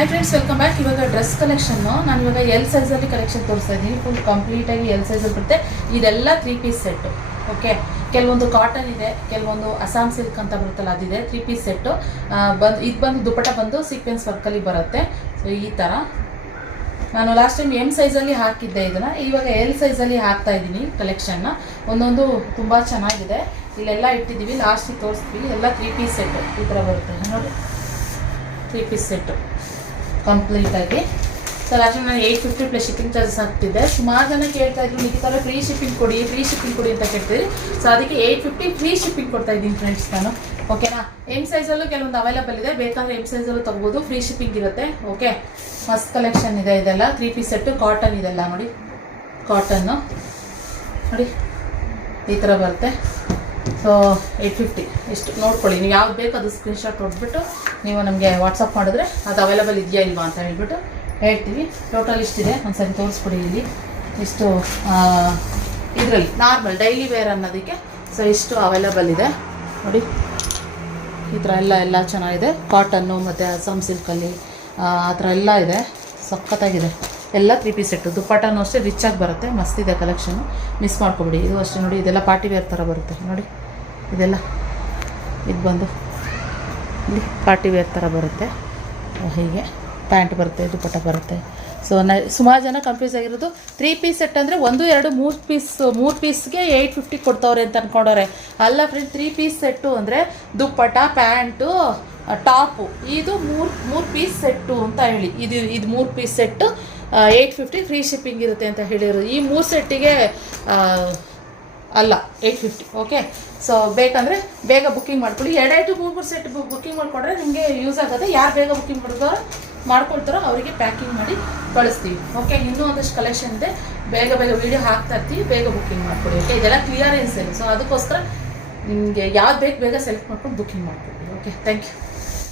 Hi friends, welcome back. ಇವಾಗ dress collection ನಾನು ಇವಾಗ ಎಲ್ ಸೈಜಲ್ಲಿ ಕಲೆಕ್ಷನ್ ತೋರಿಸ್ತಾ ಇದ್ದೀನಿ. ಫುಲ್ ಕಂಪ್ಲೀಟಾಗಿ ಎಲ್ ಸೈಜಲ್ಲಿ ಬರುತ್ತೆ. ಇದೆಲ್ಲ 3 ಪೀಸ್ ಸೆಟ್ಟು. ಓಕೆ, ಕೆಲವೊಂದು ಕಾಟನ್ ಇದೆ, ಕೆಲವೊಂದು ಅಸ್ಸಾಂ ಸಿಲ್ಕ್ ಅಂತ ಬರುತ್ತಲ್ಲ ಅದಿದೆ. 3 ಪೀಸ್ ಸೆಟ್ಟು ಇದು ಬಂದು ದುಪಟ್ಟ ಬಂದು ಸೀಕ್ವೆನ್ಸ್ ವರ್ಕಲ್ಲಿ ಬರುತ್ತೆ. ಸೊ ಈ ಥರ ನಾನು ಲಾಸ್ಟ್ ಟೈಮ್ ಎಮ್ ಸೈಜಲ್ಲಿ ಹಾಕಿದ್ದೆ ಇದನ್ನು. ಇವಾಗ ಎಲ್ ಸೈಜಲ್ಲಿ ಹಾಕ್ತಾ ಇದ್ದೀನಿ ಕಲೆಕ್ಷನ್ನ. ಒಂದೊಂದು ತುಂಬ ಚೆನ್ನಾಗಿದೆ. ಇಲ್ಲೆಲ್ಲ ಇಟ್ಟಿದ್ದೀವಿ, ಲಾಸ್ಟಿಗೆ ತೋರಿಸ್ತೀವಿ. ಎಲ್ಲ 3 ಪೀಸ್ ಸೆಟ್ಟು ಈ ಥರ ಬರುತ್ತೆ ನೋಡಿ. 3 ಪೀಸ್ ಸೆಟ್ಟು ಕಂಪ್ಲೀಟಾಗಿ. ಸೊ ಲಾಸ್ಟ್ ಟೈಮ್ ನಾನು 850 ಪ್ಲಸ್ ಶಿಪ್ಪಿಂಗ್ ಚಾರ್ಜಸ್ ಹಾಕ್ತಿದ್ದೆ. ಸುಮಾರು ಜನ ಕೇಳ್ತಾ ಇದ್ರು, ಈ ಥರ ಫ್ರೀ ಶಿಪ್ಪಿಂಗ್ ಕೊಡಿ ಅಂತ ಕೇಳ್ತೀರಿ. ಸೊ ಅದಕ್ಕೆ 850 ಫ್ರೀ ಶಿಪ್ಪಿಂಗ್ ಕೊಡ್ತಾ ಇದ್ದೀನಿ ಫ್ರೆಂಡ್ಸ್ ನಾನು. ಓಕೆನಾ, ಎಮ್ ಸೈಜಲ್ಲೂ ಕೆಲವೊಂದು ಅವೈಲೇಬಲ್ ಇದೆ, ಬೇಕಾದರೆ ಎಮ್ ಸೈಜಲ್ಲೂ ತೊಗೋಬೋದು. ಫ್ರೀ ಶಿಪ್ಪಿಂಗ್ ಇರುತ್ತೆ. ಓಕೆ, ಮಸ್ತ್ ಕಲೆಕ್ಷನ್ ಇದೆ. ಇದೆಲ್ಲ 3 ಪೀಸ್ ಸೆಟ್ಟು ಕಾಟನ್. ಇದೆಲ್ಲ ನೋಡಿ, ಕಾಟನ್ನು ನೋಡಿ ಈ ಥರ ಬರುತ್ತೆ. ಸೊ 850 ಇಷ್ಟು ನೋಡ್ಕೊಳ್ಳಿ. ನೀವು ಯಾವ್ದು ಬೇಕು ಅದು ಸ್ಕ್ರೀನ್ಶಾಟ್ ಹೊಡೆದ್ಬಿಟ್ಟು ನೀವು ನಮಗೆ ವಾಟ್ಸಪ್ ಮಾಡಿದ್ರೆ ಅದು ಅವೈಲೇಬಲ್ ಇದೆಯಾ ಇಲ್ವಾ ಅಂತ ಹೇಳ್ಬಿಟ್ಟು ಹೇಳ್ತೀವಿ. ಟೋಟಲ್ ಇಷ್ಟಿದೆ, ಒಂದ್ಸರಿ ತೋರಿಸ್ಕೊಡಿ. ಇಲ್ಲಿ ಇಷ್ಟು ಇದರಲ್ಲಿ ನಾರ್ಮಲ್ ಡೈಲಿ ವೇರ್ ಅನ್ನೋದಕ್ಕೆ. ಸೊ ಇಷ್ಟು ಅವೈಲೇಬಲ್ ಇದೆ ನೋಡಿ. ಈ ಥರ ಎಲ್ಲ ಚೆನ್ನಾಗಿದೆ. ಕಾಟನ್ನು ಮತ್ತು ಅಸ್ಸಾಂ ಸಿಲ್ಕಲ್ಲಿ ಆ ಥರ ಎಲ್ಲ ಇದೆ. ಸಖತ್ತಾಗಿದೆ. ಎಲ್ಲ 3 ಪೀಸ್ ಸೆಟ್ಟು. ದುಪ್ಪಟ್ಟನೂ ಅಷ್ಟೇ ರಿಚಾಗಿ ಬರುತ್ತೆ. ಮಸ್ತಿದೆ ಕಲೆಕ್ಷನು, ಮಿಸ್ ಮಾಡ್ಕೊಬಿಡಿ. ಇದು ಅಷ್ಟೇ ನೋಡಿ, ಇದೆಲ್ಲ ಪಾರ್ಟಿ ವೇರ್ ಥರ ಬರುತ್ತೆ ನೋಡಿ. ಇದೆಲ್ಲ ಇದು ಬಂದು ಇಲ್ಲಿ ಪಾರ್ಟಿ ವೇರ್ ಥರ ಬರುತ್ತೆ. ಹೀಗೆ ಪ್ಯಾಂಟ್ ಬರುತ್ತೆ, ದುಪ್ಪಟ್ಟ ಬರುತ್ತೆ. ಸೊ ಸುಮಾರು ಜನ ಕನ್ಫ್ಯೂಸ್ ಆಗಿರೋದು 3 ಪೀಸ್ ಸೆಟ್ ಅಂದರೆ 1, 2, 3 ಪೀಸ್ಗೆ 850 ಕೊಡ್ತವ್ರೆ ಅಂತ ಅಂದ್ಕೊಂಡವ್ರೆ. ಅಲ್ಲ ಫ್ರೆಂಡ್, 3 ಪೀಸ್ ಸೆಟ್ಟು ಅಂದರೆ ದುಪ್ಪಟ್ಟ, ಪ್ಯಾಂಟು, ಟಾಪು. ಇದು 3 ಪೀಸ್ ಸೆಟ್ಟು ಅಂತ ಹೇಳಿ. ಇದು 3 ಪೀಸ್ ಸೆಟ್ಟು 850 ಫ್ರೀ ಶಿಪ್ಪಿಂಗ್ ಇರುತ್ತೆ ಅಂತ ಹೇಳಿರೋದು. ಈ 3 ಸೆಟ್ಟಿಗೆ ಅಲ್ಲ 850. ಓಕೆ, ಸೊ ಬೇಕಂದರೆ ಬೇಗ ಬುಕ್ಕಿಂಗ್ ಮಾಡ್ಕೊಳ್ಳಿ. 2 3 ಸೆಟ್ ಬುಕ್ಕಿಂಗ್ ಮಾಡಿಕೊಂಡ್ರೆ ನಿಮಗೆ ಯೂಸ್ ಆಗುತ್ತೆ. ಯಾರು ಬೇಗ ಬುಕ್ಕಿಂಗ್ ಮಾಡ್ಕೊಳ್ತಾರೋ ಅವರಿಗೆ ಪ್ಯಾಕಿಂಗ್ ಮಾಡಿ ಕಳಿಸ್ತೀವಿ. ಓಕೆ, ಇನ್ನೂ ಒಂದಷ್ಟು ಕಲೆಕ್ಷನ್ ಇದೆ. ಬೇಗ ವೀಡಿಯೋ ಹಾಕ್ತಾ ಇರ್ತೀವಿ, ಬೇಗ ಬುಕ್ಕಿಂಗ್ ಮಾಡ್ಕೊಳ್ಳಿ. ಓಕೆ, ಇದೆಲ್ಲ ಕ್ಲಿಯರೆನ್ಸ್ ಇದೆ. ಸೊ ಅದಕ್ಕೋಸ್ಕರ ನಿಮಗೆ ಯಾವ್ದು ಬೇಕು ಬೇಗ ಸೆಲೆಕ್ಟ್ ಮಾಡ್ಕೊಂಡು ಬುಕ್ಕಿಂಗ್ ಮಾಡ್ಕೊಳ್ಳಿ. Okay, thank you.